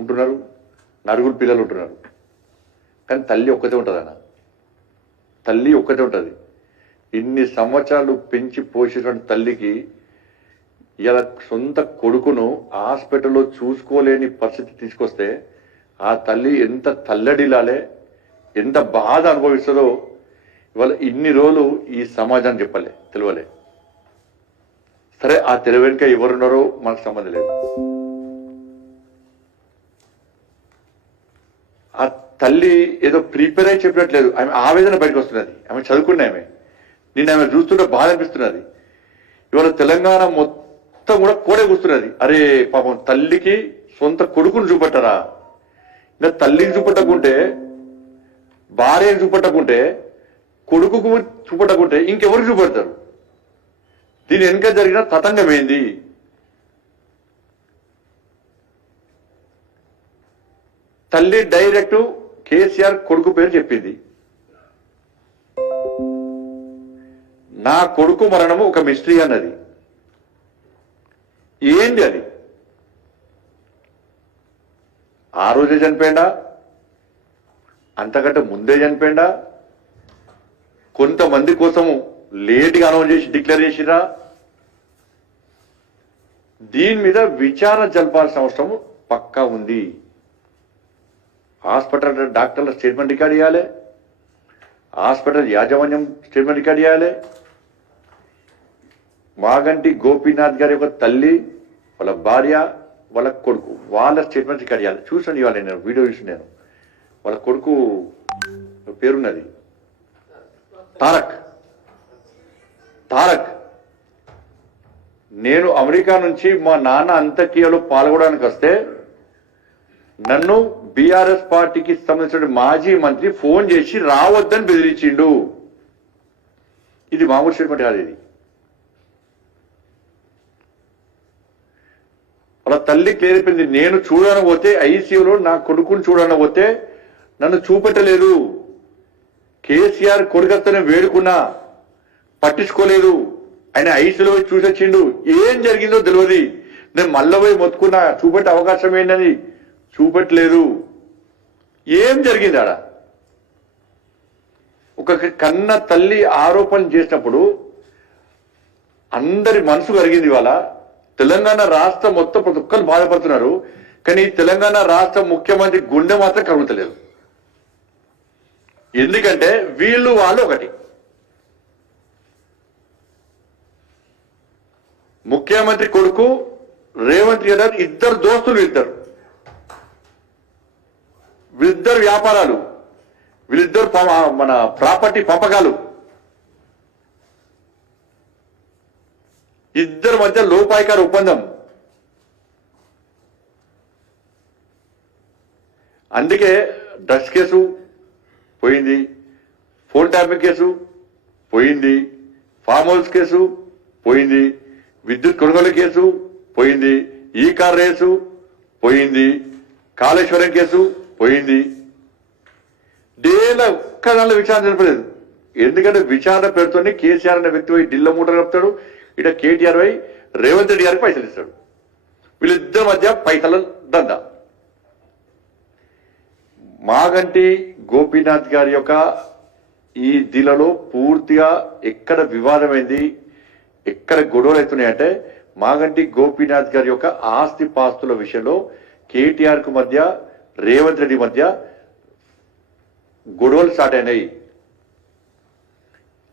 ఉంటున్నారు, నలుగురు పిల్లలు ఉంటున్నారు. కానీ తల్లి ఒక్కతే ఉంటుందన్న, తల్లి ఒక్కతే ఉంటుంది. ఇన్ని సంవత్సరాలు పెంచి పోషించిన తల్లికి ఇలా సొంత కొడుకును హాస్పిటల్లో చూసుకోలేని పరిస్థితి తీసుకొస్తే ఆ తల్లి ఎంత తల్లడిలాలే, ఎంత బాధ అనుభవిస్తుందో ఇవాళ ఇన్ని రోజులు ఈ సమాజానికి తెలియలే. సరే, ఆ తెలివెనుక ఎవరున్నారో మనకు సంబంధం లేదు. ఆ తల్లి ఏదో ప్రిపేర్ అయి చెప్పినట్లేదు, ఆమె ఆవేదన బయటకు వస్తున్నది. ఆమె చదువుకున్న ఆమె, నేను ఆమె చూస్తుంటే బాధ అనిపిస్తున్నది. ఇవాళ తెలంగాణ మొత్తం కూడా కోడే కూస్తున్నది. అరే పాపం, తల్లికి సొంత కొడుకును చూపెట్టరా? ఇంకా తల్లికి చూపెట్టకుంటే, భార్యను చూపెట్టకుంటే, కొడుకుకు చూపెట్టకుంటే ఇంకెవరికి చూపెడతారు? దీని వెనుక జరిగిన తతంగం ఏంది? తల్లి డైరెక్ట్ కేసీఆర్ కొడుకు పేరు చెప్పింది. నా కొడుకు మరణము ఒక మిస్టరీ అన్నది. ఏంటి అది? ఆ రోజే చనిపోయిందా? అంతకంటే ముందే చనిపోయిందా? కొంతమంది కోసము లేట్గా అనౌన్స్ చేసి డిక్లేర్ చేసిరా? దీని మీద విచారణ జరపాల్సిన అవసరం పక్కా ఉంది. హాస్పిటల్ డాక్టర్ల స్టేట్మెంట్ రికార్డ్ చేయాలి, హాస్పిటల్ యాజమాన్యం స్టేట్మెంట్ రికార్డ్ చేయాలి, మాగంటి గోపీనాథ్ గారి యొక్క తల్లి, వాళ్ళ భార్య, వాళ్ళ కొడుకు, వాళ్ళ స్టేట్మెంట్ రికార్డ్ చేయాలి. చూసండి, ఇవాళ నేను వీడియో చూసి, నేను వాళ్ళ కొడుకు పేరున్నది తారక్. నేను అమెరికా నుంచి మా నాన్న అంత్యక్రియలో పాల్గొనడానికి వస్తే నన్ను బీఆర్ఎస్ పార్టీకి సంబంధించిన మాజీ మంత్రి ఫోన్ చేసి రావద్దని బెదిరించిండు. ఇది మామూలు స్టేట్మెంట్ కాదు. ఇది వాళ్ళ తల్లి క్లియర్. నేను చూడనపోతే, ఐసీయూలో నా కొడుకుని చూడనపోతే నన్ను చూపెట్టలేదు. కేసీఆర్ కొడుకత్తనే వేడుకున్నా, పట్టించుకోలేదు. ఆయన ఐసీలో చూసొచ్చిండు. ఏం జరిగిందో తెలియదు. నేను మళ్ళీ పోయి మొత్తుకున్నా, చూపెట్టే అవకాశం ఏంటని, చూపెట్టలేదు. ఏం జరిగింది ఆడ? ఒక కన్న తల్లి ఆరోపణలు చేసినప్పుడు అందరి మనసు కరిగింది. ఇవాళ తెలంగాణ రాష్ట్రం మొత్తం ప్రతి ఒక్కరు బాధపడుతున్నారు. కానీ తెలంగాణ రాష్ట్ర ముఖ్యమంత్రి గుండె మాత్రం కరుగుతలేదు. ఎందుకంటే వీళ్ళు వాళ్ళు ఒకటి. ముఖ్యమంత్రి కొడుకు రేవంత్ రెడ్డి గారు ఇద్దరు దోస్తులు, వీళ్ళిద్దరు వ్యాపారాలు, వీళ్ళిద్దరు మన ప్రాపర్టీ పంపకాలు, ఇద్దరి మధ్య లోపాయికార ఒప్పందం. అందుకే డ్రగ్స్ కేసు పోయింది, ఫోన్ ట్యాపింగ్ కేసు పోయింది, ఫామ్ హౌస్ కేసు పోయింది, విద్యుత్ కొనుగోలు కేసు పోయింది, ఈ కార్ రేసు పోయింది, కాళేశ్వరం కేసు పోయింది. డేల ఒక్కదానిలో విచారణ జరపలేదు. ఎందుకంటే విచారణ పేరుతోనే కేసీఆర్ అనే వ్యక్తి పోయి ఢిల్లో మూట కలుపుతాడు, ఇట కేటీఆర్ పోయి రేవంత్ రెడ్డి గారికి పైసలు ఇస్తాడు. వీళ్ళిద్దరి మధ్య పైసల దందా. మాగంటి గోపీనాథ్ గారి యొక్క ఈ దిలలో పూర్తిగా ఎక్కడ వివాదమైంది, ఎక్కడ గొడవలు అవుతున్నాయంటే మాగంటి గోపీనాథ్ గారి యొక్క ఆస్తి పాస్తుల విషయంలో కేటీఆర్ కు మధ్య, రేవంత్ రెడ్డి మధ్య గొడవలు స్టార్ట్ అయినాయి.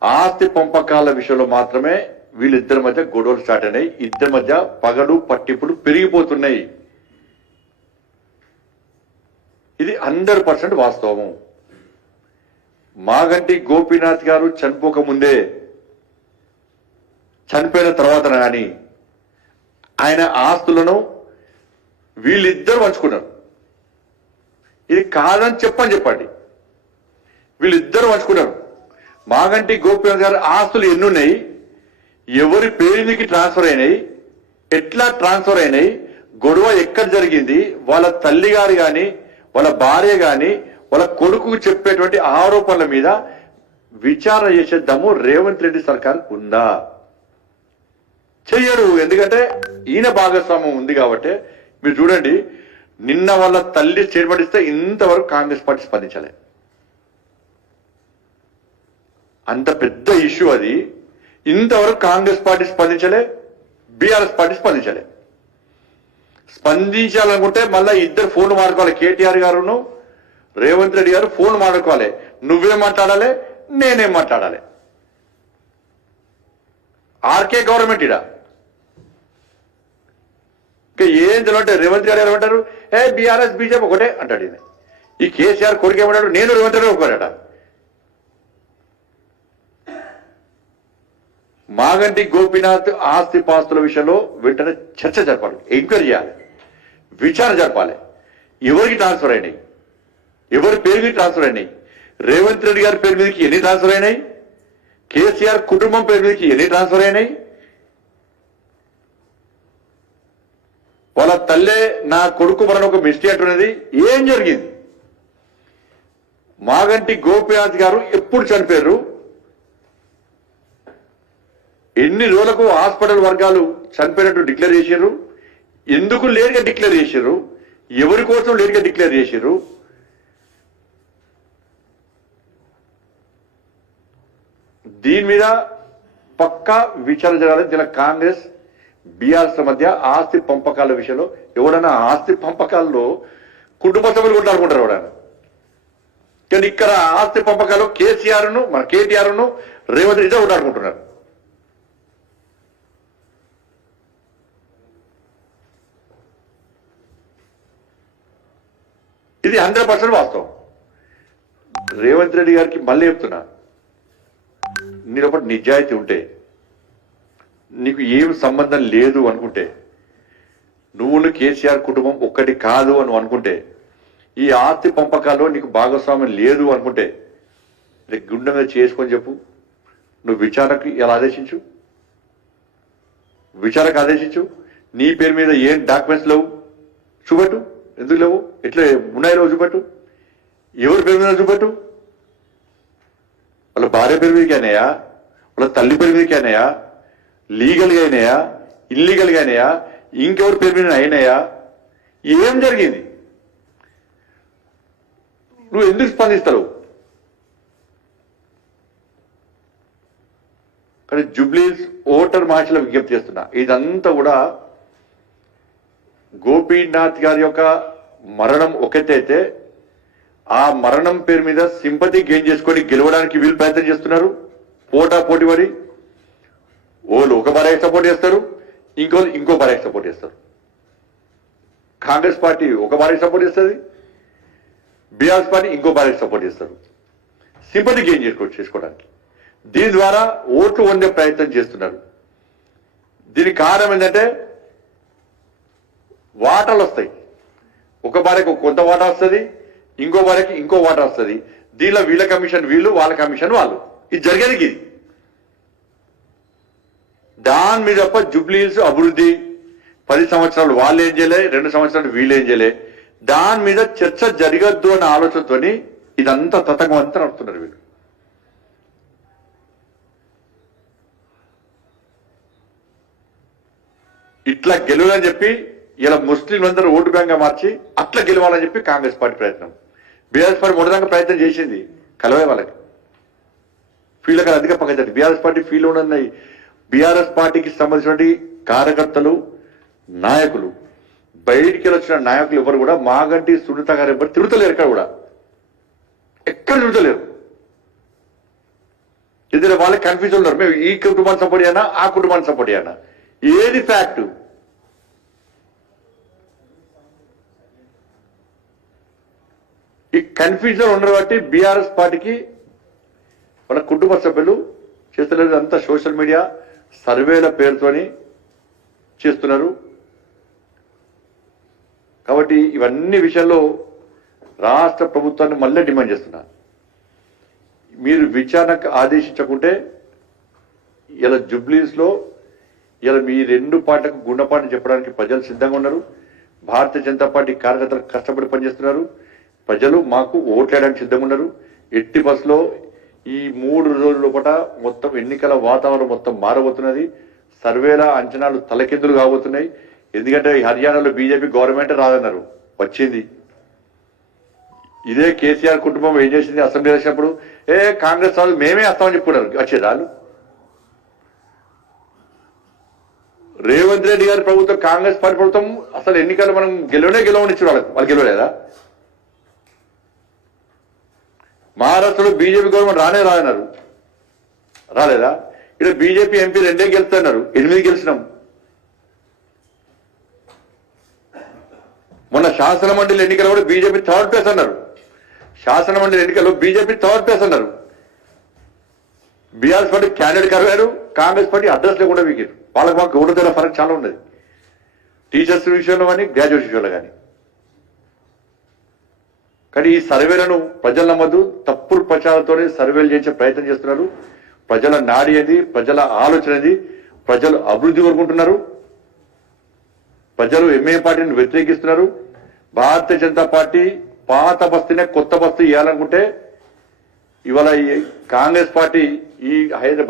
ఆస్తి పంపకాల విషయంలో మాత్రమే వీళ్ళిద్దరి మధ్య గొడవలు స్టార్ట్ అయినాయి. ఇద్దరి మధ్య పగలు పట్టింపులు పెరిగిపోతున్నాయి. ఇది 100% వాస్తవము. మాగంటి గోపీనాథ్ గారు చనిపోకముందే, చనిపోయిన తర్వాత కానీ ఆయన ఆస్తులను వీళ్ళిద్దరు పంచుకున్నారు. ఇది కాదని చెప్పండి. వీళ్ళిద్దరు పంచుకున్నారు. మాగంటి గోపీనాథ్ గారు ఆస్తులు ఎన్నున్నాయి, ఎవరి పేరుకి ట్రాన్స్ఫర్ అయినాయి, ఎట్లా ట్రాన్స్ఫర్ అయినాయి, గొడవ ఎక్కడ జరిగింది, వాళ్ళ తల్లి గారు కానీ, వాళ్ళ భార్య కానీ, వాళ్ళ కొడుకు చెప్పేటువంటి ఆరోపణల మీద విచారణ చేసేద్దాము రేవంత్ రెడ్డి సర్కార్ ఉందా? చెయ్యడు. ఎందుకంటే ఈయన భాగస్వామ్యం ఉంది కాబట్టి. మీరు చూడండి, నిన్న వాళ్ళ తల్లి స్టేట్మెంట్ ఇస్తే ఇంతవరకు కాంగ్రెస్ పార్టీ స్పందించలే. అంత పెద్ద ఇష్యూ అది, ఇంతవరకు కాంగ్రెస్ పార్టీ స్పందించలే, బీఆర్ఎస్ పార్టీ స్పందించలే. స్పందించాలనుకుంటే మళ్ళీ ఇద్దరు ఫోన్లు మాట్లాడుకోవాలి. కేటీఆర్ గారును రేవంత్ రెడ్డి గారు ఫోన్ మాట్లాడుకోవాలి. నువ్వేం మాట్లాడాలి, నేనేం మాట్లాడాలి. ఆర్కే గవర్నమెంట్ ఇడా ఇంకా ఏం తెలియటే రేవంత్ రెడ్డి గారు ఏమంటారు, బీఆర్ఎస్ బీజేపీ ఒకటే అంటాడు. ఈయన ఈ కేసీఆర్ కొడుకు ఏమంటాడు, నేను రేవంత్ రెడ్డి ఒకటట. మాగంటి గోపీనాథ్ ఆస్తి పాస్తుల విషయంలో వెంటనే చర్చ జరపాలి, ఎంక్వైరీ చేయాలి, విచారణ జరపాలి. ఎవరికి ట్రాన్స్ఫర్ అయినాయి, ఎవరి పేరు మీద ట్రాన్స్ఫర్ అయినాయి, రేవంత్ రెడ్డి గారి పేరు మీదకి ఎన్ని ట్రాన్స్ఫర్ అయినాయి, కేసీఆర్ కుటుంబం పేరు మీదకి ఎన్ని ట్రాన్స్ఫర్ అయినాయి, వాళ్ళ తల్లే నా కొడుకు మన ఒక మిస్టేక్ అనేది ఏం జరిగింది, మాగంటి గోపీనాథ్ గారు ఎప్పుడు చనిపోయారు, ఎన్ని రోజులకు హాస్పిటల్ వర్గాలు చనిపోయినట్టు డిక్లేర్ చేశారు, ఎందుకు లేట్గా డిక్లేర్ చేశారు, ఎవరి కోసం లేట్గా డిక్లేర్ చేశారు. దీని మీద పక్కా విచారణ జరగాలి. దీని కాంగ్రెస్ బీఆర్ఎస్ మధ్య ఆస్తి పంపకాల విషయంలో ఎవడన్నా ఆస్తి పంపకాల్లో కుటుంబ సభ్యులు కొట్లాడుకుంటారు ఎవడన్నా. కానీ ఇక్కడ ఆస్తి పంపకాలు కేసీఆర్ను మన కేటీఆర్ను రేవంత్ రెడ్డి కొట్లాడుకుంటున్నారు. ఇది 100% వాస్తవం. రేవంత్ రెడ్డి గారికి మళ్ళీ చెప్తున్నా, నీ లోపల నిజాయితీ ఉంటే, నీకు ఏం సంబంధం లేదు అనుకుంటే, నువ్వు కేసీఆర్ కుటుంబం ఒక్కటి కాదు అని అనుకుంటే, ఈ ఆస్తి పంపకాల్లో నీకు భాగస్వామ్యం లేదు అనుకుంటే గుండె మీద చేసుకొని చెప్పు. నువ్వు విచారణకు ఎలా ఆదేశించు, విచారణకు ఆదేశించు. నీ పేరు మీద ఏం డాక్యుమెంట్స్ లేవు చూపెట్టు. ఎందుకు లేవు, ఎట్లా ఉన్నాయో చూపెట్టు. ఎవరి పేరు మీద చూపెట్టు. వాళ్ళ భార్య పేరు మీదకి అయినాయా, వాళ్ళ తల్లి పేరు మీదకి అయినాయా, లీగల్గా అయినాయా, ఇల్లీగల్గా అయినాయా, ఇంకెవరి పేరు మీద అయినాయా, ఏం జరిగింది, నువ్వు ఎందుకు స్పందిస్తావు? కానీ జూబ్లీస్ ఓటర్ మహాశిలో విజ్ఞప్తి చేస్తున్నా, ఇదంతా కూడా గోపీనాథ్ గారి యొక్క మరణం ఒకటైతే ఆ మరణం పేరు మీద సింపతి గెయిన్ చేసుకొని గెలవడానికి వీళ్ళు ప్రయత్నం చేస్తున్నారు. పోటీ పడి వాళ్ళు ఒక భార్యకి సపోర్ట్ చేస్తారు, ఇంకో భార్యకి సపోర్ట్ చేస్తారు. కాంగ్రెస్ పార్టీ ఒక భార్యకి సపోర్ట్ చేస్తుంది, బీఆర్ఎస్ పార్టీ ఇంకో భార్యకి సపోర్ట్ చేస్తారు, సింపతి గెయిన్ చేసుకోవడానికి. దీని ద్వారా ఓట్లు వండే ప్రయత్నం చేస్తున్నారు. దీనికి కారణం ఏంటంటే వాటాలు వస్తాయి. ఒక భార్యకు కొంత వాటా వస్తుంది, ఇంకో భార్యకి ఇంకో వాటా వస్తుంది. దీనిలో వీళ్ళ కమిషన్ వీళ్ళు, వాళ్ళ కమిషన్ వాళ్ళు. ఇది జరిగేది ఇది. దాని మీద తప్ప జూబ్లీహిల్స్ అభివృద్ధి 10 సంవత్సరాలు వాళ్ళు ఏం చేయలే, 2 సంవత్సరాలు వీళ్ళు ఏం చేయలే, దాని మీద చర్చ జరగద్దు అన్న ఆలోచనతో ఇదంతా తతంగం అంతా నడుపుతున్నారు వీళ్ళు. ఇట్లా గెలవాలని చెప్పి ఇలా ముస్లింలందరూ ఓటు బ్యాంక్ గా మార్చి అట్లా గెలవాలని చెప్పి కాంగ్రెస్ పార్టీ ప్రయత్నం. బీఆర్ఎస్ పార్టీ మొదటిదాకా ప్రయత్నం చేసింది, కలవే వాళ్ళకి ఫీల్డ్ అక్కడ అధిక పక్కన. బీఆర్ఎస్ పార్టీ ఫీల్డ్ ఉన్నాయి. బీఆర్ఎస్ పార్టీకి సంబంధించిన కార్యకర్తలు, నాయకులు, బయటికి వచ్చిన నాయకులు ఎవరు కూడా మాగంటి సునీత గారు ఎవరు తిరుగుతలేరు. ఎక్కడ కూడా ఎక్కడ తిరుగుతలేరు. ఎందుకంటే వాళ్ళకి కన్ఫ్యూజన్ ఉన్నారు, మేము ఈ కుటుంబాన్ని సపోర్ట్ చేయనా, ఆ కుటుంబాన్ని సపోర్ట్ చేయనా, ఏది ఫ్యాక్ట్. ఈ కన్ఫ్యూజన్ ఉండరు బట్టి బీఆర్ఎస్ పార్టీకి వాళ్ళ కుటుంబ సభ్యులు చేస్తున్నారు. అంతా సోషల్ మీడియా సర్వేల పేరుతోని చేస్తున్నారు. కాబట్టి ఇవన్నీ విషయంలో రాష్ట్ర ప్రభుత్వాన్ని మళ్ళీ డిమాండ్ చేస్తున్నారు. మీరు విచారణకు ఆదేశించకుంటే ఇలా జూబ్లీస్లో ఇలా మీ 2 పార్టీలకు గుణపాఠం చెప్పడానికి ప్రజలు సిద్ధంగా ఉన్నారు. భారతీయ జనతా పార్టీ కార్యకర్తలు కష్టపడి పనిచేస్తున్నారు. ప్రజలు మాకు ఓట్లేయడానికి సిద్ధంగా ఉన్నారు. ఎట్టి బస్సులో ఈ 3 రోజుల లోపల మొత్తం ఎన్నికల వాతావరణం మొత్తం మారబోతున్నది. సర్వేల అంచనాలు తలకిందులు కాబోతున్నాయి. ఎందుకంటే హర్యానాలో బీజేపీ గవర్నమెంట్ రాదన్నారు, వచ్చింది. ఇదే కేసీఆర్ కుటుంబం ఏం చేసింది? అసెంబ్లీ వచ్చినప్పుడు కాంగ్రెస్ వాళ్ళు మేమే వస్తామని చెప్పుకున్నారు. వచ్చేది వాళ్ళు. రేవంత్ రెడ్డి గారి ప్రభుత్వం, కాంగ్రెస్ పార్టీ ప్రభుత్వం అసలు ఎన్నికలు మనం గెలవనిచ్చారు వాళ్ళు గెలవలేదా? మహారాష్ట్రలో బీజేపీ గవర్నమెంట్ రాదన్నారు, రాలేదా? ఇక్కడ బీజేపీ ఎంపీ 2 గెలుస్తున్నారు, 8 గెలిచినాం. మొన్న శాసన మండలి ఎన్నికలు కూడా బీజేపీ 3rd ప్లేస్ అన్నారు. శాసన మండలి ఎన్నికల్లో బీజేపీ 3rd ప్లేస్ అన్నారు. బీఆర్ఎస్ పార్టీ క్యాండిడేట్ కరగారు, కాంగ్రెస్ పార్టీ అడ్రస్ లేకుండా వీగారు. వాళ్ళకి మాకు గౌరవ ఫరక్ చాలా ఉన్నది, టీచర్స్ విషయంలో కానీ గ్రాడ్యుయేట్ విషయంలో కానీ. కానీ ఈ సర్వేలను ప్రజలు నమ్మద్దు, తప్పుడు ప్రచారంతోనే సర్వేలు చేసే ప్రయత్నం చేస్తున్నారు. ప్రజల నాడి ఏది, ప్రజల ఆలోచన ఏది, ప్రజలు అభివృద్ధి కోరుకుంటున్నారు. ప్రజలు ఎంఏ పార్టీని వ్యతిరేకిస్తున్నారు. భారతీయ జనతా పార్టీ పాత బస్తీనే కొత్త బస్తీ ఇవ్వాలనుకుంటే ఇవాళ ఈ కాంగ్రెస్ పార్టీ ఈ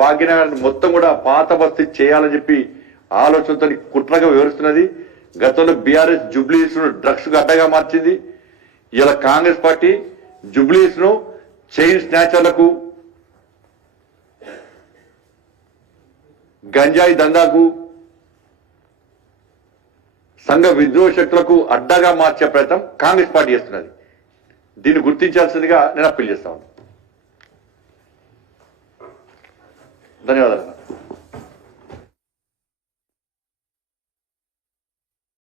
భాగ్యనగర్ మొత్తం కూడా పాత బస్తీ చేయాలని చెప్పి ఆలోచనతో కుట్రగా వివరిస్తున్నది. గతంలో బీఆర్ఎస్ జుబ్లీస్ ను డ్రగ్స్ కు అడ్డగా మార్చింది. ఇలా కాంగ్రెస్ పార్టీ జుబ్లీస్ ను చైన్ స్నాచర్లకు, గంజాయి దందాకు, సంఘ విద్రోహ శక్తులకు అడ్డగా మార్చే ప్రయత్నం కాంగ్రెస్ పార్టీ చేస్తున్నది. దీన్ని గుర్తించాల్సిందిగా నేను అప్పీల్ చేస్తా ఉన్నాను. ధన్యవాదాలు.